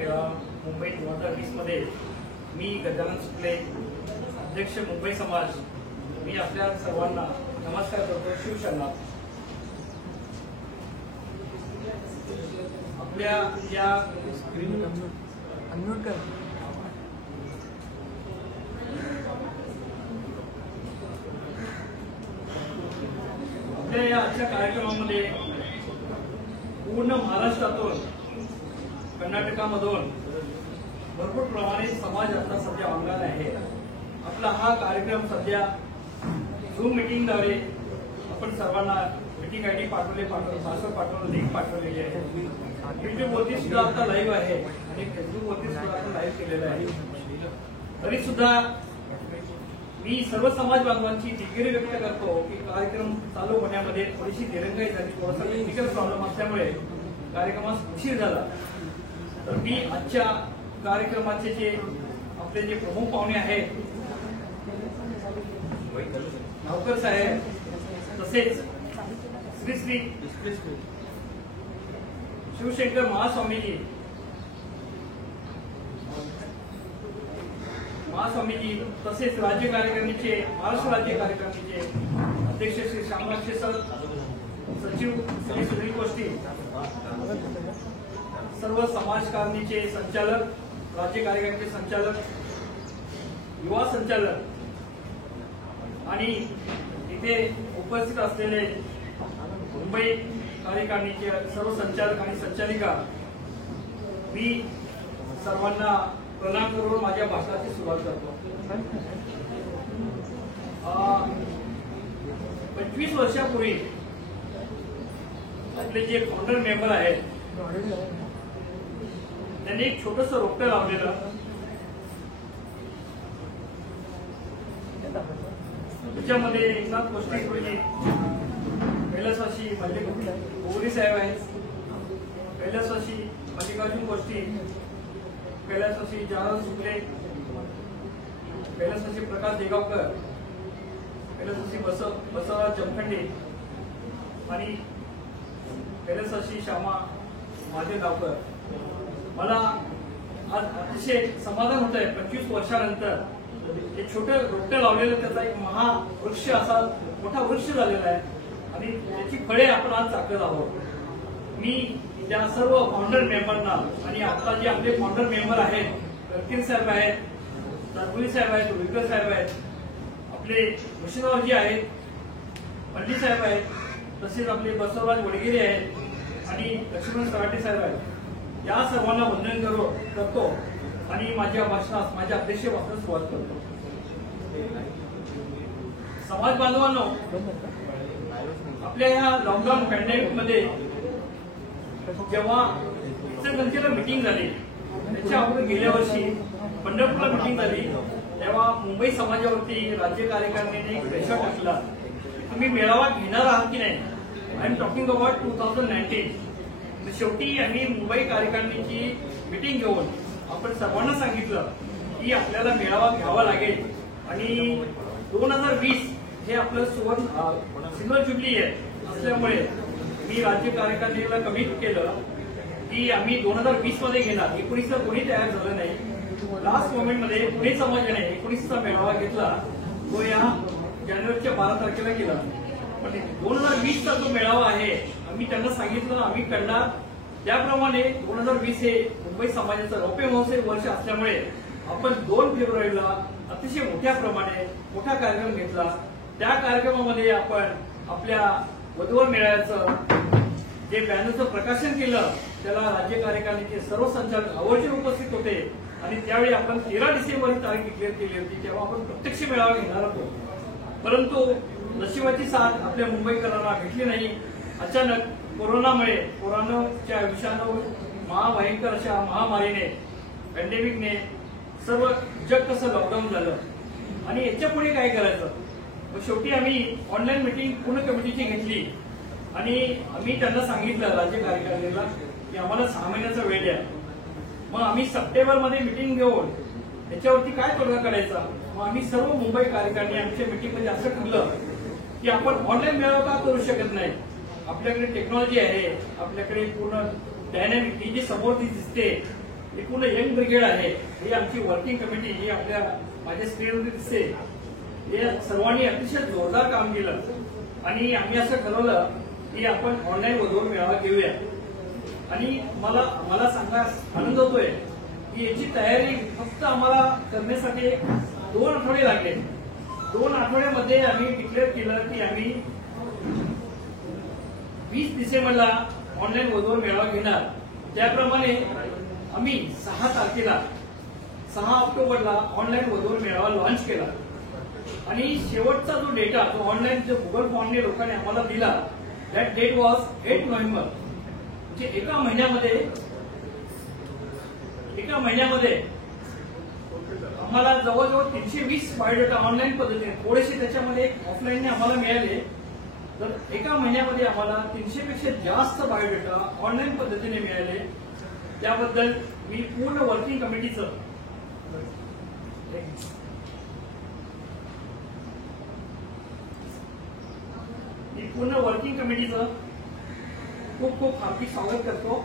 मेळावा मुंबई 2020 मध्ये मी गजानन शुक्ले, अध्यक्ष मुंबई समाज, मी आपल्या सर्वांना नमस्कार करतो. शिवसेना आपल्या या आजच्या कार्यक्रमामध्ये पूर्ण महाराष्ट्रातून, कर्नाटकामधून भरपूर प्रमाणे समाज आता सध्या ऑनलाईन आहे. आपला हा कार्यक्रम सध्या झूम मीटिंगद्वारे आपण सर्वांना मीटिंग आयडी पासवर्ड पाठवून लिंक पाठवलेली आहे. युट्यूबवरती सुद्धा आता लाईव्ह आहे आणि फेसबुकवरती सुद्धा आता लाईव्ह केलेलं आहे. तरी सुद्धा मी सर्व समाज बांधवांची दिलगिरी व्यक्त करतो की कार्यक्रम चालू होण्यामध्ये थोडीशी दिरंगाई झाली, थोडासा टेक्निकल प्रॉब्लेम असल्यामुळे कार्यक्रमास उशीर झाला. तर मी आजच्या कार्यक्रमाचे जे आपले जे प्रमुख पाहुणे आहेत, नावकर साहेब, तसेच श्री श्री शिवशंकर महास्वामीजी, तसेच राज्य कार्यकारिणीचे, महाराष्ट्र राज्य कार्यकारिणीचे अध्यक्ष श्री श्यामराव सर, सचिव श्री सुनील कोष्टी, सर्व समाजकारणीचे संचालक, राज्य कार्यकारिणीचे संचालक, युवा संचालक आणि इथे उपस्थित असलेले मुंबई कार्यकारिणीचे सर्व संचालक आणि संचालिका, मी सर्वांना प्रणाम करून माझ्या भाषणाची सुरुवात करतो. 25 वर्षापूर्वी आपले जे फाउंडर मेंबर आहेत त्यांनी एक छोटंसं रोपटं लावलेलं. त्याच्यामध्ये एकनाथ कोष्टी गुरुजी, कैलासवासी गोगरी साहेब आहेत, कैलासवासी मल्लिकार्जुन कोष्टी, कैलासवासी जाधव शुक्ले, कैलासवासी प्रकाश देगावकर, कैलासवासी बसवराज जमखंडे आणि कैलासवासी श्यामा महादेव गावकर. मला आज अतिशय समाधान होत आहे. 25 वर्षानंतर एक छोटं रोपटं लावलेलं त्याचा एक महावृक्ष, असा मोठा वृक्ष झालेला आहे आणि त्याची फळे आपण आज चाकत आहोत. मी त्या सर्व फाउंडर मेंबरना आणि आता जे आपले फाउंडर मेंबर आहेत, करतील साहेब आहेत, दारगुली साहेब आहेत, रुईकर साहेब आहेत, आपले मुर्शिदाबादजी आहेत, पल्ली साहेब आहेत, तसेच आपले बसवराज वडगिरे आहेत आणि लक्ष्मण सराटे साहेब आहेत, या सर्वांना वंदन करतो आणि माझ्या भाषणास, माझ्या अध्यक्ष भाषणास सुरुवात करतो. समाज बांधवांनो, आपल्या या लॉकडाऊन पॅन्डेमिक मध्ये जेव्हा इचलकरंजीला मीटिंग झाली, त्याच्या अगोदर गेल्या वर्षी पंढरपूरला मीटिंग झाली, तेव्हा मुंबई समाजावरती राज्य कार्यकारिणीने एक प्रेशर टाकला, तुम्ही मेळावा घेणार आहात की नाही. I am talking about 2019. शेवटी आम्ही मुंबई कार्यकारिणीची मीटिंग घेऊन आपण सर्वांना सांगितलं की आपल्याला मेळावा घ्यावा लागेल आणि 2020 हे आपलं सिल्वर जुबली आहे असल्यामुळे मी राज्य कार्यकारिणीला कमिट केलं की आम्ही 2020 मध्ये घेणार. 19ला कोणी तयार झालं नाही. लास्ट मोमेंटमध्ये पुणे समाजाने 19चा मेळावा घेतला, तो या जानेवारीच्या 12 तारखेला केला. पण 2020चा जो मेळावा आहे आम्ही त्यांना सांगितलं आम्ही करणार. त्याप्रमाणे 2020 हे मुंबई समाजाचं रौप्य महोत्सवी वर्ष असल्यामुळे आपण 2 फेब्रुवारीला अतिशय मोठा कार्यक्रम घेतला. त्या कार्यक्रमामध्ये आपण आपल्या वधूवर मेळाव्याचं जे बॅनरचं प्रकाशन केलं, त्याला राज्य कार्यकारिणीचे सर्व संचालक आवर्जून उपस्थित होते आणि त्यावेळी आपण 13 डिसेंबर ही तारीख डिक्लेअर केली होती, तेव्हा आपण प्रत्यक्ष मेळावा घेणार होतो. परंतु नशिबाची साथ आपल्या मुंबईकरांना भेटली नाही. अचानक कोरोनाच्या विषाणू महाभयंकर अशा महामारीने, पॅन्डेमिकने सर्व जग कसं लॉकडाऊन झालं आणि याच्या पुढे काय करायचं. मग शेवटी आम्ही ऑनलाईन मीटिंग पूर्ण कमिटीची घेतली आणि आम्ही त्यांना सांगितलं राज्य कार्यकारिणीला की आम्हाला 6 महिन्याचा वेळ द्या. मग आम्ही सप्टेंबरमध्ये मीटिंग घेऊन त्याच्यावरती काय तोडगा काढायचा. मग आम्ही सर्व मुंबई कार्यकारिणी आमच्या मीटिंगमध्ये असं ठरलं की आपण ऑनलाईन मेळावा का करू शकत नाही. आपल्याकडे टेक्नॉलॉजी आहे, आपल्याकडे पूर्ण डायनॅमिक ही जी समोर दिसते एकूण यंग ब्रिगेड आहे ही आमची वर्किंग कमिटी ही आपल्या माझ्या स्क्रीनवरती दिसते. हे सर्वांनी अतिशय जोरदार काम केलं आणि आम्ही असं ठरवलं की आपण ऑनलाईन वधूवर मेळावा घेऊया. आणि मला सांगा आनंद होतोय की याची तयारी फक्त आम्हाला करण्यासाठी 2 आठवडे लागले. 2 आठवड्यामध्ये आम्ही डिक्लेअर केलं की आम्ही 20 डिसेंबरला ऑनलाईन वधूवर मेळावा घेणार. त्याप्रमाणे आम्ही 6 तारखेला 6 ऑक्टोबरला ऑनलाईन वधूवर मेळावा लॉन्च केला. आणि शेवटचा जो डेटा जो ऑनलाईन जो गुगल फॉर्मने लोकांनी आम्हाला दिला दॅट डेट वॉज 8 नोव्हेंबर. म्हणजे एका महिन्यामध्ये आम्हाला जवळजवळ 320 बायोडेटा ऑनलाईन पद्धतीने, थोडेसे त्याच्यामध्ये ऑफलाईनने आम्हाला मिळाले. तर एका महिन्यामध्ये आम्हाला 300 पेक्षा जास्त बायोडेटा ऑनलाईन पद्धतीने मिळाले. त्याबद्दल मी पूर्ण वर्किंग कमिटीचं खूप खूप हार्दिक स्वागत करतो.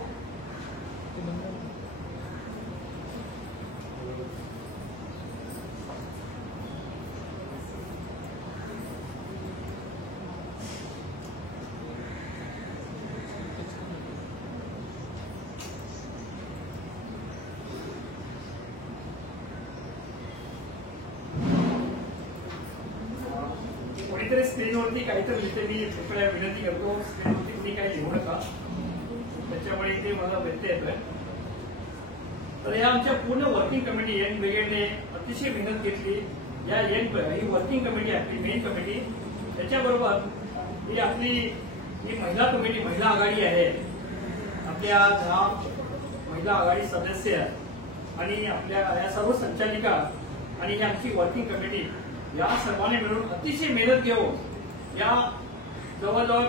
कोणीतरी स्क्रीनवरती काहीतरी लिहिते, मी कृपया विनंती करतो स्क्रीनवरती कुणी काही लिहू नका, त्याच्यामुळे ते मला व्यत्यय येतोय. तर या आमच्या पूर्ण वर्किंग कमिटी यंग ब्रिगेडने अतिशय मेहनत घेतली. या ही वर्किंग कमिटी आपली मेन कमिटी, त्याच्याबरोबर ही आपली ही महिला कमिटी महिला आघाडी आहे. आपल्या 10 महिला आघाडी सदस्य आणि आपल्या या सर्व संचालिका आणि ही आमची वर्किंग कमिटी या सर्वांनी मिळून अतिशय मेहनत घेऊन या जवळजवळ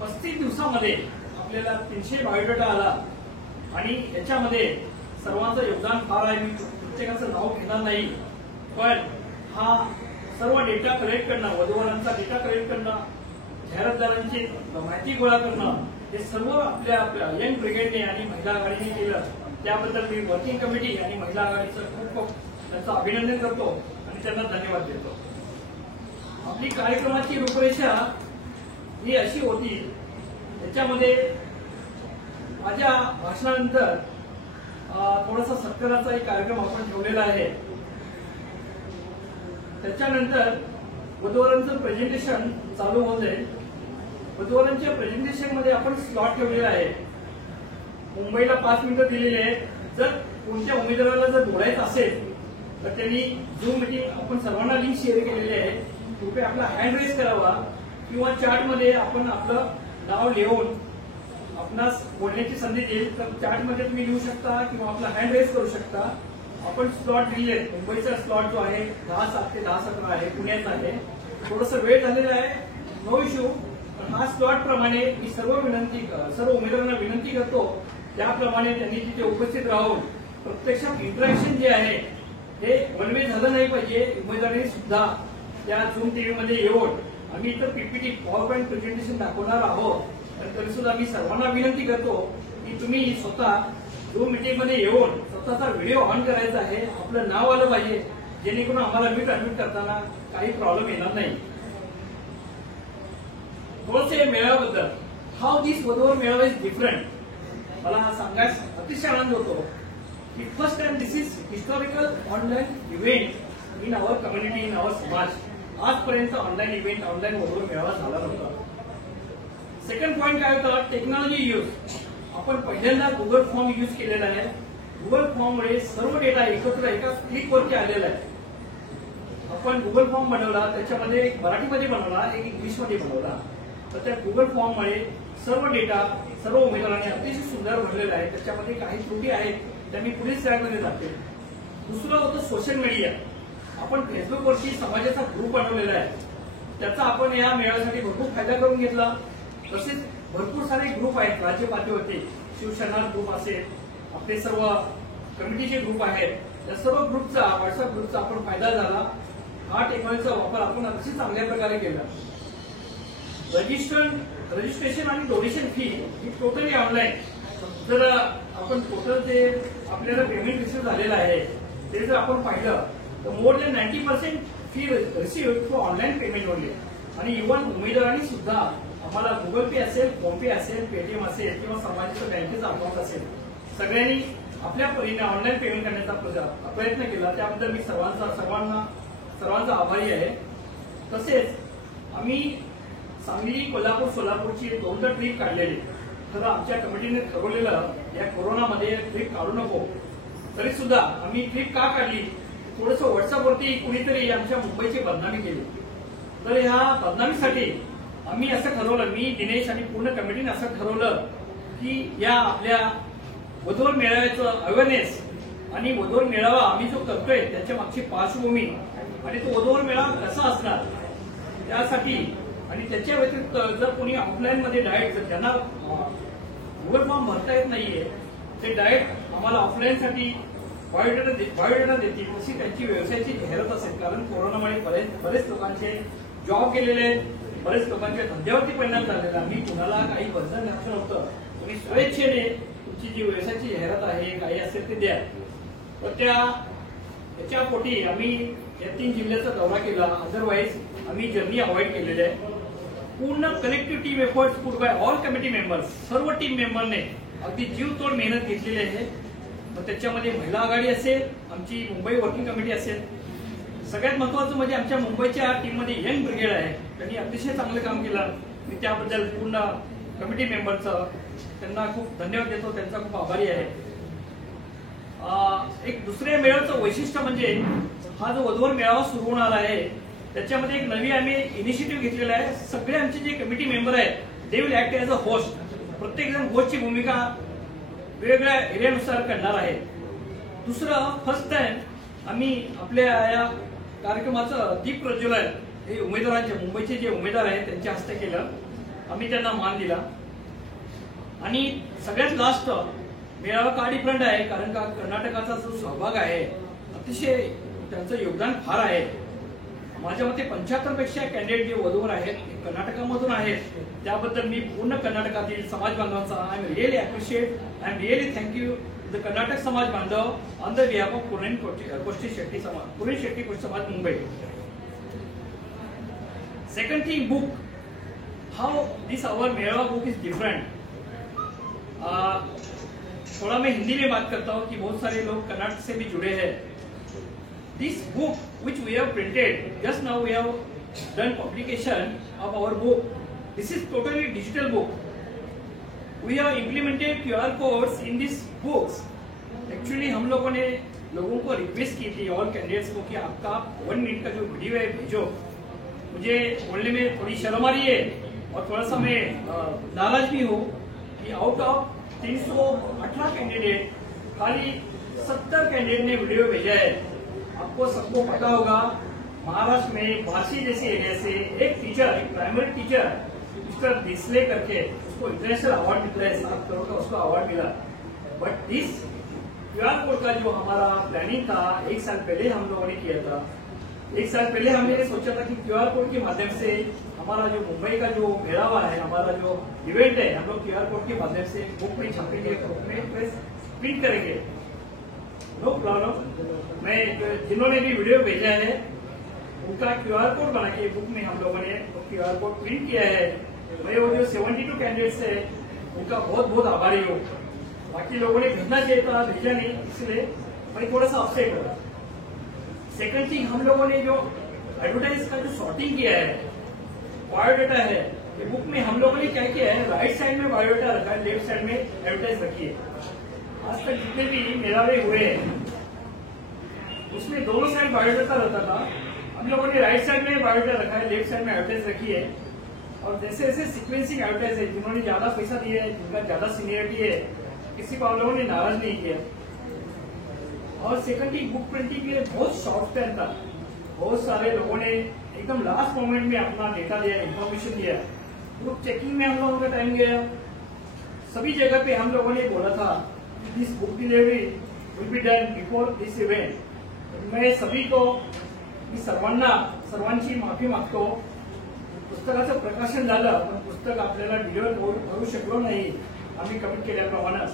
35 दिवसामध्ये आपल्याला 300 बायोडेटा आला. आणि याच्यामध्ये सर्वांचं योगदान फार आहे. मी प्रत्येकाचं नाव घेणार नाही, पण हा सर्व डेटा कलेक्ट करणं, वधूवरांचा डेटा कलेक्ट करणं, जाहिरातदारांची माहिती गोळा करणं, हे सर्व आपल्या यंग ब्रिगेडने आणि महिला आघाडीने केलं. त्याबद्दल मी वर्किंग कमिटी आणि महिला आघाडीचं खूप खूप त्यांचं अभिनंदन करतो आणि त्यांना धन्यवाद देतो. आपली कार्यक्रमाची रूपरेषा ही अशी होती, त्याच्यामध्ये माझ्या भाषणानंतर थोडासा सत्काराचा एक कार्यक्रम आपण ठेवलेला आहे. त्याच्यानंतर वधूवरांचं प्रेझेंटेशन चालू होत आहे. वधूवरांच्या प्रेझेंटेशन मध्ये आपण स्लॉट ठेवलेला आहे. मुंबईला 5 मिनिटं दिलेली आहे. जर कोणत्या उमेदवाराला जर बोलायचं असेल तर त्यांनी झूम मीटिंग आपण सर्वांना लिंक शेअर केलेली आहे. कृपया आपला हँड रेज करावा किंवा चॅटमध्ये आपण आपलं नाव लिहून आपणास बोलण्याची संधी देईल. तर चॅटमध्ये तुम्ही लिहू शकता किंवा आपला हँड रेज करू शकता. आपण स्लॉट दिले. मुंबईचा स्लॉट जो आहे 10:07 ते 10:17 आहे. पुण्याचा आहे. थोडंसं वेळ झालेला आहे, नो इश्यू. पण हा स्लॉट प्रमाणे मी सर्व उमेदवारांना विनंती करतो त्याप्रमाणे त्यांनी तिथे उपस्थित राहून प्रत्यक्षात इंटरॅक्शन जे आहे हे वन वे झालं नाही पाहिजे. उमेदवारांनी सुद्धा त्या झूम टीव्हीमध्ये येऊन आम्ही इतर पीपीटी पॉवर पॉईंट प्रेझेंटेशन दाखवणार आहोत. तरी सुद्धा मी सर्वांना विनंती करतो की तुम्ही स्वतः झूम मीटिंगमध्ये येऊन स्वतःचा व्हिडिओ ऑन करायचा आहे. आपलं नाव आलं पाहिजे जेणेकरून आम्हाला मीट अडमिट करताना काही प्रॉब्लेम येणार नाही. थोडसे मेळाव्याबद्दल, हाऊ दिस वधूवर मेळावा इज डिफरंट, मला सांगायस अतिशय आनंद होतो की first time this is historical online event in our community, in our समाज. आजपर्यंत ऑनलाईन इव्हेंट, ऑनलाईन वधूवर मेळावा झाला नव्हता. सेकंड पॉईंट काय होता, टेक्नॉलॉजी यूज. आपण पहिल्यांदा गुगल फॉर्म यूज केलेला आहे. गुगल फॉर्ममुळे सर्व डेटा एकत्र एका क्लिकवरती आलेला आहे. आपण गुगल फॉर्म बनवला, त्याच्यामध्ये एक मराठीमध्ये बनवला, एक इंग्लिशमध्ये बनवला. तर त्या गुगल फॉर्ममुळे सर्व डेटा सर्व उमेदवारांनी अतिशय सुंदर भरलेला आहे. त्याच्यामध्ये काही त्रुटी आहेत त्या मी पुढील स्लाइडमध्ये दाखवेन. दुसरं होतं सोशल मीडिया. आपण फेसबुकवरती समाजाचा ग्रुप बनवलेला आहे. त्याचा आपण या मेळाव्यासाठी भरपूर फायदा करून घेतला. तसेच भरपूर सारे ग्रुप आहेत राज्य पातळीवरती. शिवसेना ग्रुप असेल, आपले सर्व कमिटीचे ग्रुप आहेत, या सर्व ग्रुपचा, व्हॉट्सअप ग्रुपचा आपण फायदा झाला. हा टेक्नॉलॉजीचा वापर आपण अतिशय चांगल्या प्रकारे केला. रजिस्ट्रेशन आणि डोनेशन फी ही टोटली ऑनलाईन. जर आपण टोटल जे आपल्याला पेमेंट रिसीव्ह झालेलं आहे ते जर आपण पाहिलं तर more than 90% fee receive through online payment only. आणि इव्हन उमेदवारांनी सुद्धा आम्हाला गुगल पे असेल, फोन पे असेल, पेटीएम असेल किंवा सामाजिक बँकेचा अकाउंट असेल, सगळ्यांनी आपल्या परीने ऑनलाईन पेमेंट करण्याचा प्रयत्न केला. त्याबद्दल मी सर्वांचा आभारी आहे. तसेच आम्ही सांगली, कोल्हापूर, सोलापूरची 2 ट्रिप काढलेली. तर आमच्या कमिटीने ठरवलेलं या कोरोनामध्ये ट्रिप काढू नको, तरी सुद्धा आम्ही ट्रिप का काढली, थोडंसं व्हॉट्सअपवरती कुणीतरी आमच्या मुंबईची बदनामी केली. तर ह्या बदनामीसाठी आम्ही असं ठरवलं, मी, दिनेश आणि पूर्ण कमिटीने असं ठरवलं की या आपल्या वधूवर मेळाव्याचं अवेअरनेस आणि वधूवर मेळावा आम्ही जो करतोय त्याच्या मागची पार्श्वभूमी आणि तो वधूवर मेळावा कसा असणार त्यासाठी, आणि त्याच्या व्यतिरिक्त जर कोणी ऑफलाईन मध्ये डायरेक्ट ज्यांना गुगल फॉर्म भरता येत नाहीये ते डायरेक्ट आम्हाला ऑफलाईन साठी बायोडेटा देतील, तशी त्यांची व्यवसायाची जाहिरात असेल. कारण कोरोनामुळे बरेच लोकांचे जॉब गेलेले आहेत, बरेच लोकांच्या धंद्यावरती परिणाम झालेला. मी कुणाला काही बंधन घातलं नव्हतं. तुम्ही स्वेच्छेने तुमची जी व्यवसायाची जाहिरात आहे काही असेल ते द्या. तर त्याच्या पोटी आम्ही या 3 जिल्ह्याचा दौरा केला. अदरवाईज आम्ही जर्नी अवॉइड केलेली आहे. पूर्ण collective team efforts put buy all committee members, सर्व टीम मेंबरने अगदी जीवतोड मेहनत घेतलेली आहे. मग त्याच्यामध्ये महिला आघाडी असेल, आमची मुंबई वर्किंग कमिटी असेल, सगळ्यात महत्वाचं म्हणजे आमच्या मुंबईच्या टीममध्ये यंग ब्रिगेड आहे. त्यांनी अतिशय चांगलं काम केलं. मी त्याबद्दल पूर्ण कमिटी मेंबरचं त्यांना खूप धन्यवाद देतो, त्यांचा खूप आभारी आहे. एक दुसऱ्या मेळाव्याचं वैशिष्ट्य म्हणजे हा जो वधूवर मेळावा सुरू होणार आहे त्याच्यामध्ये एक नवी आम्ही इनिशिएटिव्ह घेतलेला आहे. सगळे आमचे जे कमिटी मेंबर आहेत they will act as a host. प्रत्येक जण होस्टची भूमिका वेगवेगळ्या एरियानुसार करणार आहे. दुसरं, फर्स्ट टाइम आम्ही आपल्या या कार्यक्रमाचं दीप प्रज्वलन हे उमेदवारांचे, मुंबईचे जे उमेदवार आहेत त्यांच्या हस्ते केलं. आम्ही त्यांना मान दिला. आणि सगळ्यात लास्ट मेळावा का डिफरंट आहे, कारण का कर्नाटकाचा जो सहभाग आहे अतिशय त्यांचं योगदान फार आहे. माझ्या मते 75 पेक्षा कॅन्डिडेट जे वधूवर आहेत ते कर्नाटकामधून आहेत. त्याबद्दल मी पूर्ण कर्नाटकातील समाज बांधवांचा I am really appreciate, I am really thank you the Karnataka समाज बांधव on the behalf of Pune Koshti Shetty समाज Mumbai. Second thing, book, how this our मेळावा बुक इज डिफरेंट. थोड़ा मैं हिंदी में बात करता हूँ कि बहुत सारे लोग कर्नाटक से भी जुड़े हैं. This book which we have printed, just now we have done publication of our book. This is totally digital book. We have implemented QR codes in these books. Actually हम लोगों ने लोगों को रिक्वेस्ट की थी ऑल कैंडिडेट्स को कि आपका 1 minute का जो वीडियो है भेजो. मुझे बोलने में थोड़ी शर्म आ रही है और थोड़ा सा मैं नाराज भी हूँ कि आउट ऑफ 318 कैंडिडेट खाली 70 कैंडिडेट ने वीडियो भेजा है. आपको सबको पता होगा महाराष्ट्र में बार्शी जैसे एरिया से एक टीचर, एक प्राइमरी टीचर मिस्टर डिस्ले करके उसको इंटरनेशनल अवार्ड मिला है, 7 करोड़ का उसको अवार्ड मिला. बट दिस क्यूआर कोड का जो हमारा प्लानिंग था 1 साल पहले हम लोगों ने किया था. 1 साल पहले हमने सोचा था कि क्यूआर कोड के माध्यम से हमारा जो मुंबई का जो मेळावा है, हमारा जो इवेंट है, हम लोग क्यूआर कोड के माध्यम से बुक में छापेंगे, बुक में प्रिंट करेंगे. No problem. मैं जिन्होंने भी वीडियो भेजा है उनका क्यूआर कोड बना के बुक में हम लोगों ने क्यूआर कोड प्रिंट किया है. मैं वो जो 72 कैंडिडेट्स है उनका बहुत बहुत आभारी हूँ. बाकी लोगों ने भेजना चाहिए था, भेजा नहीं, इसलिए मैं थोड़ा सा अपसेट हो. सेकंड थिंग, हम लोगों ने जो एडवर्टाइज का जो सॉर्टिंग किया है, बायोडेटा है, ये बुक में हम लोगों ने क्या किया है, राइट साइड में बायोडेटा रखा है, लेफ्ट साइड में एडवर्टाइज रखी है. आज तक जितने भी मेळावे हुए हैं उसमें दोनों साइड बायोडेटा रहता था. हम लोगों ने राइट साइड में बायोडेटा रखा है, लेफ्ट साइड में एडवर्टाइज रखी है. और जैसे जैसे सिक्वेंसिंग एडवर्टाइज है, जिन्होंने ज्यादा पैसा दिया है, जिनका ज्यादा सीनियरिटी है, किसी को हम लोगों ने नाराज नहीं किया. और सेकंड थिंग, बुक प्रिंटिंग के लिए बहुत शॉर्ट टाइम था. बहुत सारे लोगों ने एकदम लास्ट मोमेंट में अपना डेटा दिया, इन्फॉर्मेशन दिया. ग्रुप चेकिंग में हम लोगों का टाइम गया. सभी जगह पे हम लोगों ने बोला था this book delivery will be done before this event. मैं सभी को, मी सर्वांची माफी मागतो. पुस्तकाचं प्रकाशन झालं पण पुस्तक आपल्याला डिलिव्हर करू शकलो नाही आम्ही कमिट केल्याप्रमाणे.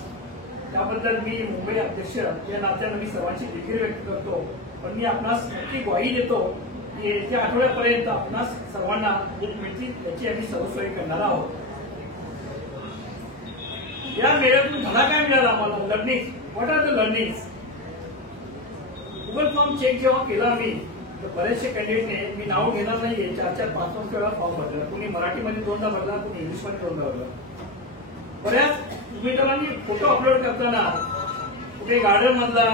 त्याबद्दल मी मुंबई अध्यक्ष या नात्यानं मी सर्वांची दिलगिरी व्यक्त करतो. पण मी आपणास नक्की ग्वाही देतो की येत्या आठवड्यापर्यंत आपणास सर्वांना बुक मिळतील याची आम्ही सर्व सोय करणार आहोत. या मेळ्यातून मला काय मिळालं आम्हाला learning. What are the learnings? Google form check जेव्हा केला मी तर बरेचसे कॅन्डिडेटने, मी नाव घेणार नाहीये, 4-5 वेळा फॉर्म भरला. कुणी मराठीमध्ये 2दा भरला, कुणी इंग्लिशमध्ये 2दा भरला. बऱ्याच उमेदवारांनी फोटो अपलोड करताना कुठे गार्डन मधला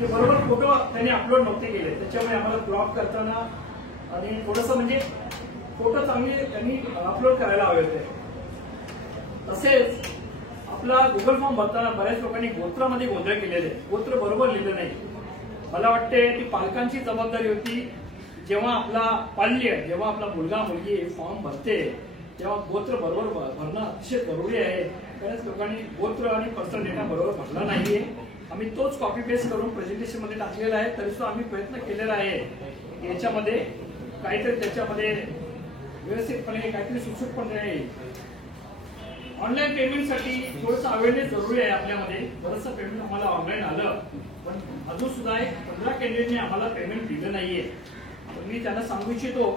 ते बरोबर फोटो त्यांनी अपलोड नव्हते केले. त्याच्यामुळे आम्हाला क्रॉप करताना आणि थोडंसं म्हणजे फोटो चांगले त्यांनी अपलोड करायला हवे होते. तसेच आपला गुगल फॉर्म भरताना बऱ्याच लोकांनी गोत्रामध्ये गोंधळ केलेले, गोत्र बरोबर लिहिलं नाही. मला वाटते ती पालकांची जबाबदारी होती. जेव्हा आपला पाल्य, जेव्हा आपला मुलगा मुलगी फॉर्म भरते तेव्हा गोत्र बरोबर भरणं अतिशय जरुरी आहे. बऱ्याच लोकांनी गोत्र आणि पर्सनल डेटा बरोबर भरला नाहीये. आम्ही तोच कॉपी पेस्ट करून प्रेझेंटेशन मध्ये टाकलेला आहे. तरी सुद्धा आम्ही प्रयत्न केलेला आहे याच्यामध्ये काहीतरी त्याच्यामध्ये व्यवस्थितपणे काहीतरी सुटसुटपणे येईल. ऑनलाईन पेमेंटसाठी थोडंसं अवेअरनेस जरुरी आहे. आपल्यामध्ये बरंचसं पेमेंट आम्हाला ऑनलाईन आलं, पण अजून सुद्धा 15 कॅन्डिडेटने आम्हाला पेमेंट दिलं नाहीये. तर मी त्यांना सांगू इच्छितो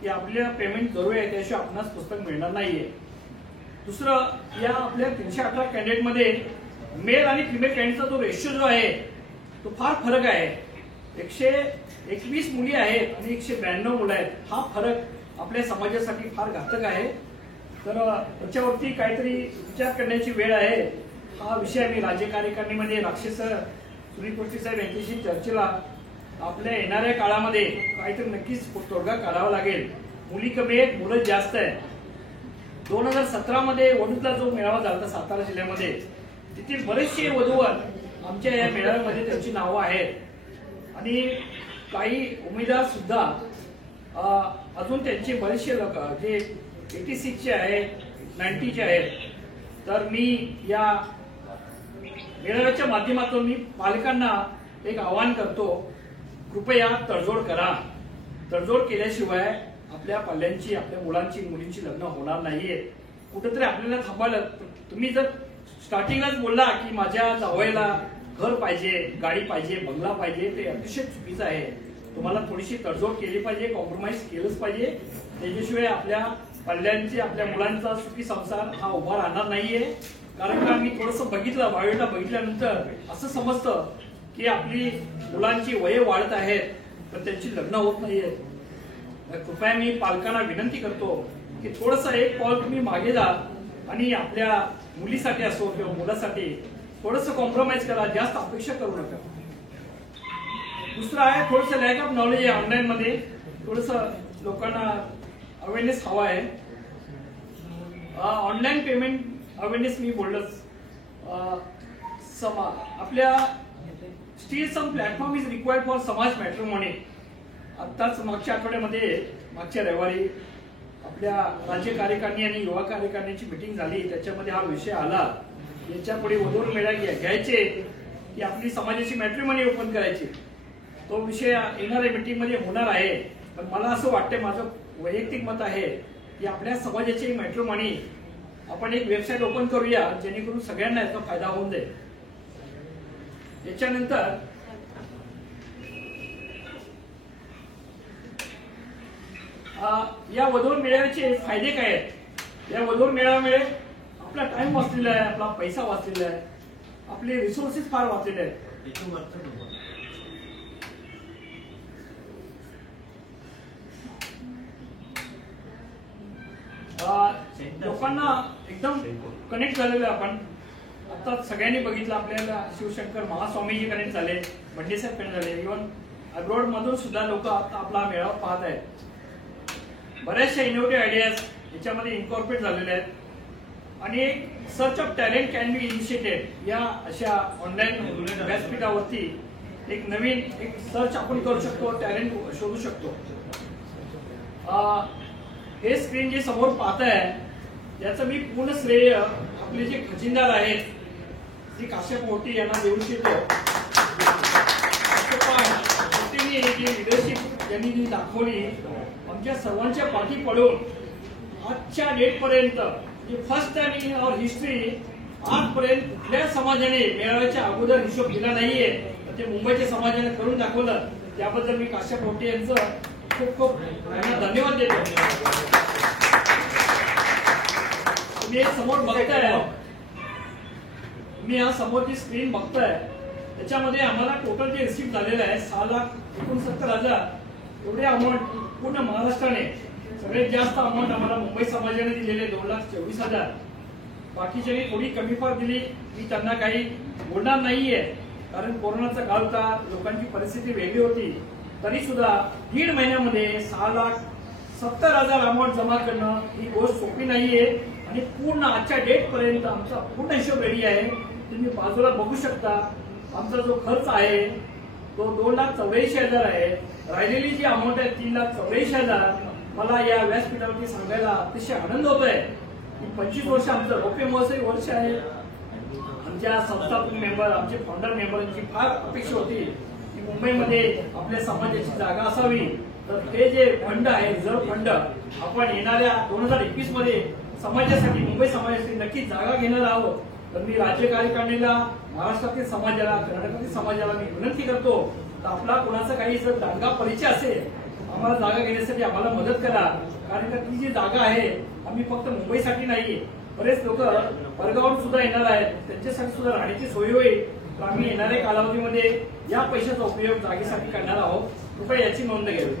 की आपल्या पेमेंट जरुरी आहे, त्याशिवाय आपणास पुस्तक मिळणार नाहीये. दुसरं, या आपल्या 318 कॅन्डिडेटमध्ये मेल आणि फिमेल कॅन्डिडेटचा जो रेशिओ जो आहे तो फार फरक आहे. 121 मुली आहेत आणि 192 मुलं आहेत. हा फरक आपल्या समाजासाठी फार घातक आहे. तर त्याच्यावरती काहीतरी विचार करण्याची वेळ आहे. हा विषय आम्ही राज्य कार्यकारिणीमध्ये राक्षस सुनील कोष्टी साहेब यांच्याशी चर्चेला आपल्या येणाऱ्या काळामध्ये काहीतरी नक्कीच तोडगा काढावा लागेल. मुली कमी आहेत, मुलं जास्त आहे. 2017 मध्ये वडूदला जो मेळावा झाला होता सातारा जिल्ह्यामध्ये, तिथे बरेचसे वधूवर आमच्या या मेळाव्यामध्ये त्यांची नावं आहेत आणि काही उमेदवार सुद्धा अजून त्यांचे बरेचसे लोक जे 86चे आहेत, 90चे आहेत. तर मी या मेळाव्याच्या माध्यमातून मी पालकांना एक आवाहन करतो, कृपया तडजोड करा. तडजोड केल्याशिवाय आपल्या पाल्यांची, आपल्या मुलांची मुलींची लग्न होणार नाहीये. कुठेतरी आपल्याला थांबायला, तुम्ही जर स्टार्टिंगलाच बोलला की माझ्या जावयाला घर पाहिजे, गाडी पाहिजे, बंगला पाहिजे, ते अतिशय चुकीचं आहे. तुम्हाला थोडीशी तडजोड केली पाहिजे, कॉम्प्रोमाइज केलंच पाहिजे. त्याच्याशिवाय आपल्या पाल्यांची, आपल्या मुलांचा सुखी संसार हा उभा राहणार नाहीये. कारण का मी थोडंसं बघितलं, बायोडेटा बघितल्यानंतर असं समजतं की आपली मुलांची वय वाढत आहेत पण त्यांची लग्न होत नाहीये. कृपया मी पालकांना विनंती करतो की थोडंसं एक पाऊल तुम्ही मागे जा आणि आपल्या मुलीसाठी असो किंवा मुलासाठी थोडंसं कॉम्प्रोमाइज करा, जास्त अपेक्षा करू नका. दुसरं आहे थोडंसं लॅक ऑफ नॉलेज आहे ऑनलाईन मध्ये, थोडंसं लोकांना अवेअरनेस हवा आहे. ऑनलाईन पेमेंट अवेअरनेस मी बोललोच. आपल्या still some platform is required for समाज मॅट्रिमोनी. आत्ताच मागच्या आठवड्यामध्ये, मागच्या रविवारी आपल्या राज्य कार्यकारिणी आणि युवा कार्यकारिणीची मीटिंग झाली. त्याच्यामध्ये हा विषय आला. याच्या पुढे वधूवर मेळा घ्यायचे की आपली समाजाची मॅट्रिमोनी ओपन करायची. तो विषय येणाऱ्या मीटिंग मध्ये होणार आहे. पण मला असं वाटतं, माझं वैयक्तिक मत आहे की आपल्या समाजाची मॅट्रिमोनी आपण एक वेबसाईट ओपन करूया जेणेकरून सगळ्यांना याचा फायदा होऊन जाईल. याच्यानंतर या वधूवर मेळाव्याचे फायदे काय आहेत? या वधूवर मेळाव्यामुळे आपला टाइम वाचलेला आहे, आपला पैसा वाचलेला आहे, आपले रिसोर्सेस फार वाचलेले आहेत. लोकांना एकदम कनेक्ट झालेलं आहे. आपण आता सगळ्यांनी बघितलं, आपल्याला शिवशंकर महास्वामीजी कनेक्ट झाले, बंडे साहेब कनेक्ट झाले, इव्हन अब्रॉड मधून सुद्धा लोक आता आपला मेळावा पाहत आहेत. बऱ्याचशा इनोव्हेटिव्ह आयडियाज याच्यामध्ये इन्कॉर्पोरेट झालेल्या आहेत आणि search of talent can be initiated. या अशा ऑनलाईन व्यासपीठावरती एक नवीन एक सर्च आपण करू शकतो, टॅलेंट शोधू शकतो. हे स्क्रीन जे समोर पाहताय याचं मी पूर्ण श्रेय आपले जे खजिनदार आहेत श्री काश्यप मोठी यांना देऊ इच्छितो. जी लिडरशिप यांनी जी दाखवली, आमच्या सर्वांच्या पाठी पडून आजच्या डेट पर्यंत first time in our history आजपर्यंत कुठल्या समाजाने मेळाव्याच्या अगोदर हिशोब दिला नाहीये, तर ते मुंबईच्या समाजाने करून दाखवलं. त्याबद्दल मी काश्यप रोटे यांचं खूप खूप धन्यवाद देतो. तुम्ही समोर बघताय, मी हा समोरची स्क्रीन बघताय, त्याच्यामध्ये आम्हाला टोटल जे रिसीव्ह झालेलं आहे 6,69,000 एवढे अमाऊंट पूर्ण महाराष्ट्राने. सगळ्यात जास्त अमाऊंट आम्हाला मुंबई समाजाने दिलेले 2,24,000. बाकीच्यांनी थोडी कमी फार दिली, मी त्यांना काही बोलणार नाहीये, कारण कोरोनाचा काळ होता, लोकांची परिस्थिती वेगळी होती. तरी सुद्धा 1.5 महिन्यामध्ये 6,70,000 अमाऊंट जमा करणं ही गोष्ट सोपी नाहीये. आणि पूर्ण आजच्या डेट पर्यंत आमचा पूर्ण हिशोब रेडी आहे. तुम्ही बाजूला बघू शकता. आमचा जो खर्च आहे तो 2,84,000 आहे. राहिलेली जी अमाऊंट आहे 3,84,000. मला या व्यासपीठावरती सांगायला अतिशय आनंद होतोय की 25 वर्ष आमचं रौप्य महोत्सवी वर्ष आहे. आमच्या संस्थापक मेंबर, आमचे फाउंडर मेंबरांची फार अपेक्षा होती की मुंबईमध्ये आपल्या समाजाची जागा असावी. तर हे जे फंड आहे, रिझर्व्ह फंड, आपण येणाऱ्या 2021 मध्ये समाजासाठी, मुंबई समाजासाठी नक्कीच जागा घेणार आहोत. तर मी राज्य कार्यकारिणीला, महाराष्ट्रातील समाजाला, कर्नाटकातील समाजाला मी विनंती करतो, तर आपला कोणाचा काही जर दांडगा परिचय असेल, आम्हाला जागा घेण्यासाठी आम्हाला मदत करा. कारण का ती जी जागा आहे आम्ही फक्त मुंबईसाठी नाही, बरेच लोक परगावून सुद्धा येणार आहेत, त्यांच्यासाठी सुद्धा राहण्याची सोय होईल. तर आम्ही येणाऱ्या कालावधीमध्ये या पैशाचा उपयोग जागेसाठी करणार आहोत. कृपया याची नोंद घ्यावी.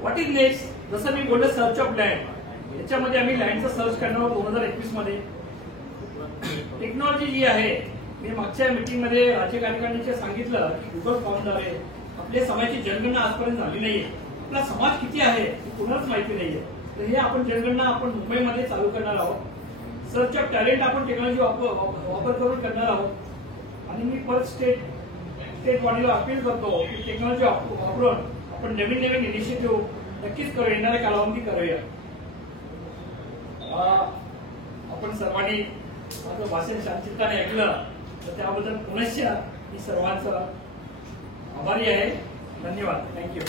What is next? जसं मी बोललो सर्च ऑफ लँड, याच्यामध्ये आम्ही लँडचं सर्च करणार आहोत 2021 मध्ये. टेक्नॉलॉजी जी आहे, मी मागच्या मीटिंगमध्ये राज्य कार्यकारिणीचे सांगितलं की गुगल फॉर्मद्वारे आपल्या समाजाची जनगणना आजपर्यंत झाली नाहीये. आपला समाज किती आहे हे कुणालाच माहिती नाहीये. तर हे आपण जनगणना आपण मुंबईमध्ये चालू करणार आहोत. सर्च ऑफ टॅलेंट आपण टेक्नॉलॉजी वापर करून करणार आहोत. आणि मी परत स्टेट बॉडीला अपील करतो की टेक्नॉलॉजी वापरून आपण नवीन नवीन इनिशिएटिव्ह नक्कीच करू, येणाऱ्या कालावधी करूया. आपण सर्वांनी माझं भाषण शांतचित्ताने ऐकलं, तर त्याबद्दल पुनश्च मी सर्वांचा आभारी आहे. धन्यवाद. थँक्यू.